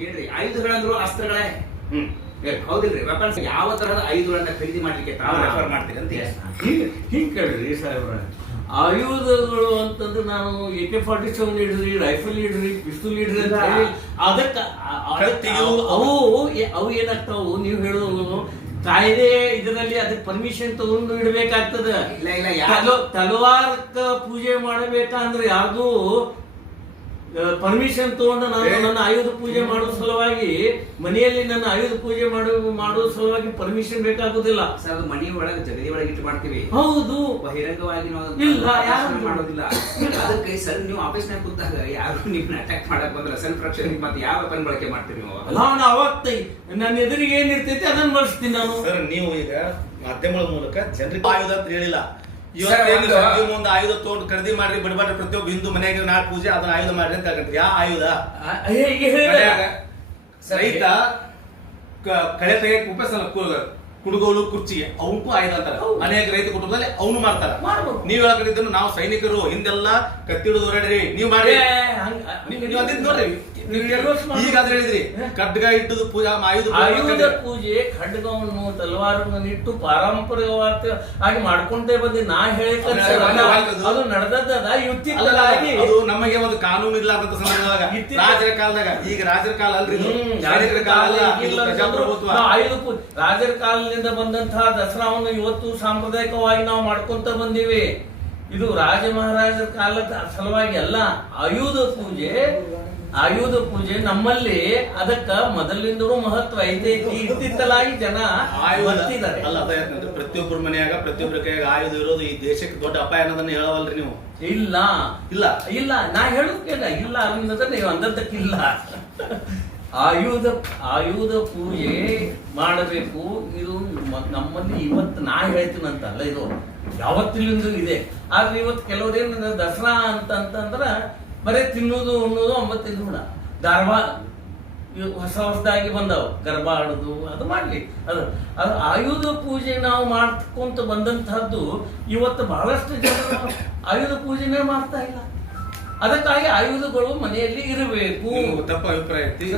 ಕೇಳ್ರಿ ಆಯುಧಗಳಂದ್ರು ಅಸ್ತ್ರಗಳೇ. ಹೌದಿಲ್ರಿ? ವೆಪನ್ಸ್ ಯಾವ ತರಹದ ಆಯುಧಗಳನ್ನ ಖರೀದಿ ಮಾಡ್ಲಿಕ್ಕೆ ತಾವು ರೆಫರ್ ಮಾಡ್ತೀರಿ ಅಂತ ಹಿಂಗ್ ಕೇಳ್ರಿ ಸಾಹೇಬ್ರ. ಆಯುಧಗಳು ಅಂತಂದ್ರೆ ನಾನು AK-47 ಇಡ್ರಿ, ರೈಫಲ್ ಇಡ್ರಿ, ಪಿಸ್ತೂಲ್ ಇಡ್ರಿ ಅಂತ ಹೇಳಿ ಅದಕ್ಕೆ ಅವು ಏನಾಗ್ತಾವು ನೀವು ಹೇಳೋದು ಕಾಯ್ದೆ ಇದರಲ್ಲಿ ಅದಕ್ಕೆ ಪರ್ಮಿಷನ್ ತಗೊಂಡು ಇಡ್ಬೇಕಾಗ್ತದ. ತಲವಾರಕ್ಕ ಪೂಜೆ ಮಾಡಬೇಕಂದ್ರೆ ಯಾರ್ದು ಪರ್ಮಿಷನ್ ತಗೊಂಡು ನಾನು ನನ್ನ ಆಯುಧ ಪೂಜೆ ಮಾಡೋ ಸಲುವಾಗಿ ಮನೆಯಲ್ಲಿ ನನ್ನ ಆಯುಧ ಪೂಜೆ ಮಾಡೋ ಸಲುವಾಗಿ ಪರ್ಮಿಷನ್ ಬೇಕಾಗುದಿಲ್ಲ ಸರ್. ಅದು ಮನೆ ಒಳಗೆ ಜಗದಿ ಒಳಗೆ ಇಟ್ಟು ಮಾಡ್ತೀವಿ. ಹೌದು, ಬಹಿರಂಗವಾಗಿ ಇಲ್ಲ, ಯಾರು ಮಾಡೋದಿಲ್ಲ. ಅದಕ್ಕೆ ಸರ್ ನೀವು ಆಫೀಸ್ನಾಗ ಕೂತಾಗ ಯಾರು ನಿಮ್ನ ಅಟ್ಯಾಕ್ ಮಾಡಕ್ ಬಂದ್ರೆ ಸೆಲ್ಫ್ ರಕ್ಷಣೆ ಮತ್ತೆ ಯಾವ ವೆಪನ್ ಬಳಕೆ ಮಾಡ್ತೀವಿ ನೀವು? ನಾನು ಅವಾಗ ನನ್ನ ಎದುರಿಗೆ ಏನಿರ್ತೈತಿ ಅದನ್ನ ಬಳಸ್ತೀನಿ ನಾನು. ಸರ್ ನೀವು ಈಗ ಮಾಧ್ಯಮಗಳ ಮೂಲಕ ಜನರಿಗೆ ಆಯುಧ ಅಂತ ಹೇಳಿಲ್ಲ. ಇವತ್ತೇನು ಮುಂದೆ ಆಯುಧ ತಗೊಂಡು ಖರೀದಿ ಮಾಡ್ರಿ, ಬಿಡಬಾರ್ರಿ, ಪ್ರತಿಯೊಬ್ಬ ಹಿಂದೂ ಮನೆಯಾಗ ನಾಳೆ ಪೂಜೆ ಅದನ್ನ ಆಯುಧ ಮಾಡ್ರಿ ಅಂತ ಹೇಳ್ತಾರೆ. ಯಾವ ಆಯುಧ? ರೈತ ಕಳೆ ತೆಗೆಯಕ್ಕೆ ಉಪಯೋಗಿಸಲ್ಲ ಕುಡುಗೋಲು ಕುರ್ಚಿಗೆ, ಅವಕ್ಕೂ ಆಯುಧ ಅಂತಾರೆ. ಅನೇಕ ರೈತ ಕುಟುಂಬದಲ್ಲಿ ಅವನು ಮಾಡ್ತಾರೆ. ನೀವ್ ಹೇಳಕತ್ತಿದ್ದನ್ನು ನಾವು ಸೈನಿಕರು ಹಿಂದೆಲ್ಲ ಕತ್ತಿಡಿದು ಹೊರಡ್ರಿ, ನೀವ್ ಮಾಡಿ ನೋಡ್ರಿ. ಈಗಾದ್ರೆ ಹೇಳಿದ್ರಿ ಖಡ್ಗ ಇಟ್ಟದು ಪೂಜಾ ಆಯುಧ ಪೂಜೆ ಖಡ್ಗವನ್ನು ತಲವಾರನ್ನು ಇಟ್ಟು ಪಾರಂಪರಿಕವಾಗಿ ಆಗಿ ಮಾಡ್ಕೊಂಡೇ ಬಂದಿ. ನಾ ಹೇಳಿ ಅದು ನಡೆದದ ಇತ್ತೀಚೆಗೆ ಅದು ನಮಗೆ ಒಂದು ಕಾನೂನು ಇಲ್ಲ ಅಂತ ಸಂದರ್ಭದಾಗ ರಾಜರ ಕಾಲದಾಗ. ಈಗ ರಾಜರ ಕಾಲ ಅಲ್ರಿ, ಸೈನಿಕರ ಕಾಲ ಅಲ್ಲ, ಪ್ರಜಾಪ್ರಭುತ್ವ. ಆಯುಧ ಪೂಜೆ ರಾಜರ ಕಾಲದಿಂದ ಬಂದಂತಹ ದಸರಾವನ್ನು ಇವತ್ತು ಸಾಂಪ್ರದಾಯಿಕವಾಗಿ ನಾವು ಮಾಡ್ಕೊಂತ ಬಂದಿವಿ. ಇದು ರಾಜ ಮಹಾರಾಜರ ಕಾಲದ ಸಲುವಾಗಿ ಅಲ್ಲ. ಆಯುಧ ಪೂಜೆ ನಮ್ಮಲ್ಲಿ ಅದಕ್ಕ ಮೊದಲಿಂದಲೂ ಮಹತ್ವ ಐತೆ. ಇತ್ತಿತ್ತಲಾಗಿ ಜನ ಬರ್ತಿದ್ದಾರೆ. ಅಲ್ಲ, ಪ್ರತಿಯೊಬ್ಬರ ಮನೆಯಾಗ ಪ್ರತಿಯೊಬ್ಬರ ಕೈಯಾಗ ಆಯುಧ ಇರೋದು ಈ ದೇಶಕ್ಕೆ ದೊಡ್ಡ ಅಪಾಯ ಅನ್ನೋದನ್ನ ಹೇಳವಲ್ರಿ ನೀವು? ಇಲ್ಲ ಇಲ್ಲ ಇಲ್ಲ, ನಾ ಹೇಳುತ್ತೇನೆ ಇಲ್ಲ ಅನ್ನೋದನ್ನ ನೀವು ಅಂದದ್ದಕ್ಕಿಲ್ಲ. ಆಯುಧ ಪೂಜೆ ಮಾಡಬೇಕು. ಇದು ನಮ್ಮಲ್ಲಿ ಇವತ್ತು ನಾ ಹೇಳ್ತೀನಂತಲ್ಲ, ಇದು ಯಾವತ್ತಿಲಿಂದ ಇದೆ. ಆದ್ರೆ ಇವತ್ತು ಕೆಲವ್ರೇನು ದಸರಾ ಅಂತಂದ್ರ ಬರೇ ತಿನ್ನೋದು ಉಣ್ಣೋದು 9 ದಿನ ಧಾರವಾಡ ಹೊಸದಾಗಿ ಬಂದವು ಗರ್ಭ ಆಡೋದು ಅದು ಮಾಡ್ಲಿ. ಅದು ಆಯುಧ ಪೂಜೆ ನಾವು ಮಾಡ್ಕೊಂತ ಬಂದಂತಹದ್ದು ಇವತ್ತು ಬಹಳಷ್ಟು ಜನ ಆಯುಧ ಪೂಜೆನೇ ಮಾಡ್ತಾ ಇಲ್ಲ. ಅದಕ್ಕಾಗಿ ಆಯುಧಗಳು ಮನೆಯಲ್ಲಿ ಇರಬೇಕು. ತಪ್ಪ ಅಭಿಪ್ರಾಯ ಐತಿ.